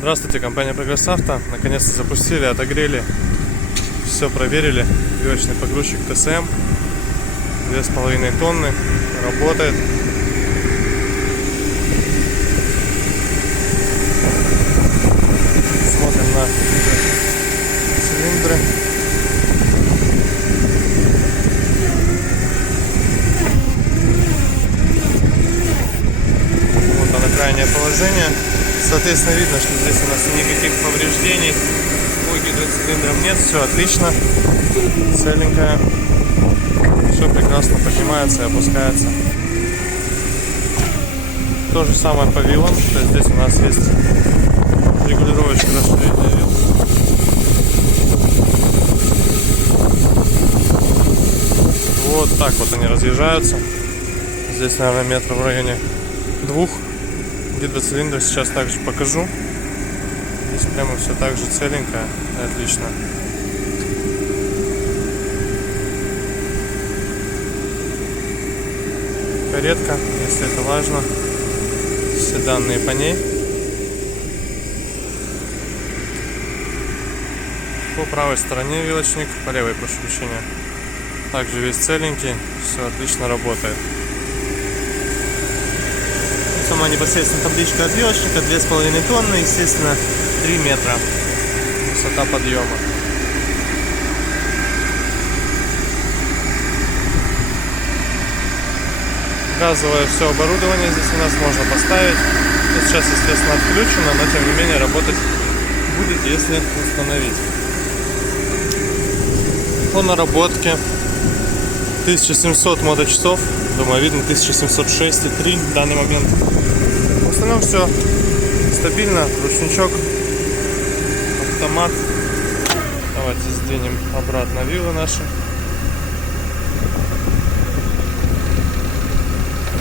Здравствуйте, компания Progress Auto. Наконец-то запустили, отогрели, все проверили. Вилочный погрузчик ТСМ, 2,5 тонны, работает. Смотрим на цилиндры. Вот оно, крайнее положение. Соответственно, видно, что здесь у нас никаких повреждений по гидроцилиндрам нет, все отлично, целенькая, все прекрасно поднимается и опускается. То же самое по вилам, то есть здесь у нас есть регулировочка расширения вил. Вот так вот они разъезжаются. Здесь, наверное, метров в районе 2. Гидроцилиндр сейчас также покажу. Здесь прямо все так же целенькое, отлично. Каретка, если это важно. Все данные по ней. По правой стороне вилочник, по левой, прошу прощения. Также весь целенький, все отлично работает. Сама непосредственно табличка от вилочника, 2,5 тонны, естественно, 3 метра высота подъема. Газовое все оборудование здесь у нас можно поставить. Но сейчас, естественно, отключено, но тем не менее работать будет, если установить. По наработке 1700 моточасов. Думаю, видно 1706,3 в данный момент. В остальном все стабильно. Ручничок, автомат. Давайте сдвинем обратно вилы наши.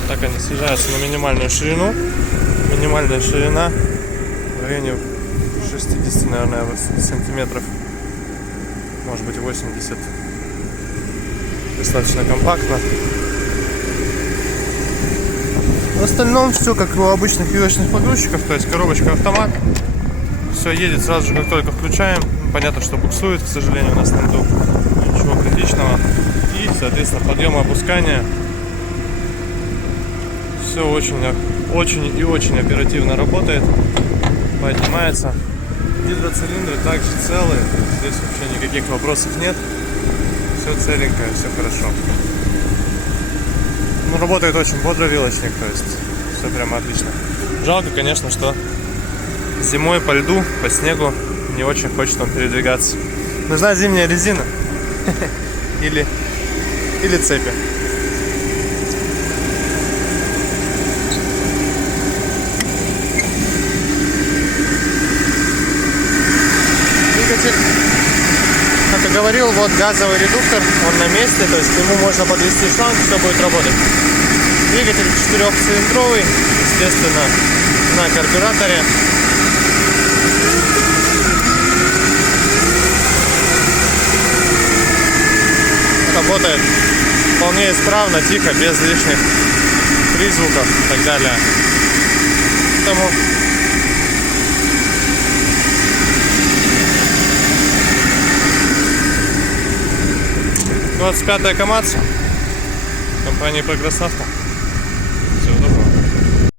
Так они съезжаются на минимальную ширину. Минимальная ширина в районе 60, наверное, сантиметров. Может быть 80. Достаточно компактно. В остальном все как у обычных вилочных погрузчиков, то есть коробочка автомат. Все едет сразу же, как только включаем. Понятно, что буксует, к сожалению, у нас там ничего критичного. И, соответственно, подъем и опускание. Все очень и очень оперативно работает. Поднимается. Гидроцилиндры также целые. Здесь вообще никаких вопросов нет. Все целенькое, все хорошо. Ну, работает очень бодро вилочник, то есть все прямо отлично. Жалко, конечно, что зимой по льду, по снегу не очень хочет он передвигаться. Нужна зимняя резина или цепи. Двигатель, как и говорил, вот газовый редуктор, он на месте, то есть к нему можно подвести шланг, все будет работать. Двигатель 4-цилиндровый, естественно, на карбюраторе. Работает вполне исправно, тихо, без лишних призвуков и так далее. Поэтому 25-я КамАЗ компании Progress Auto.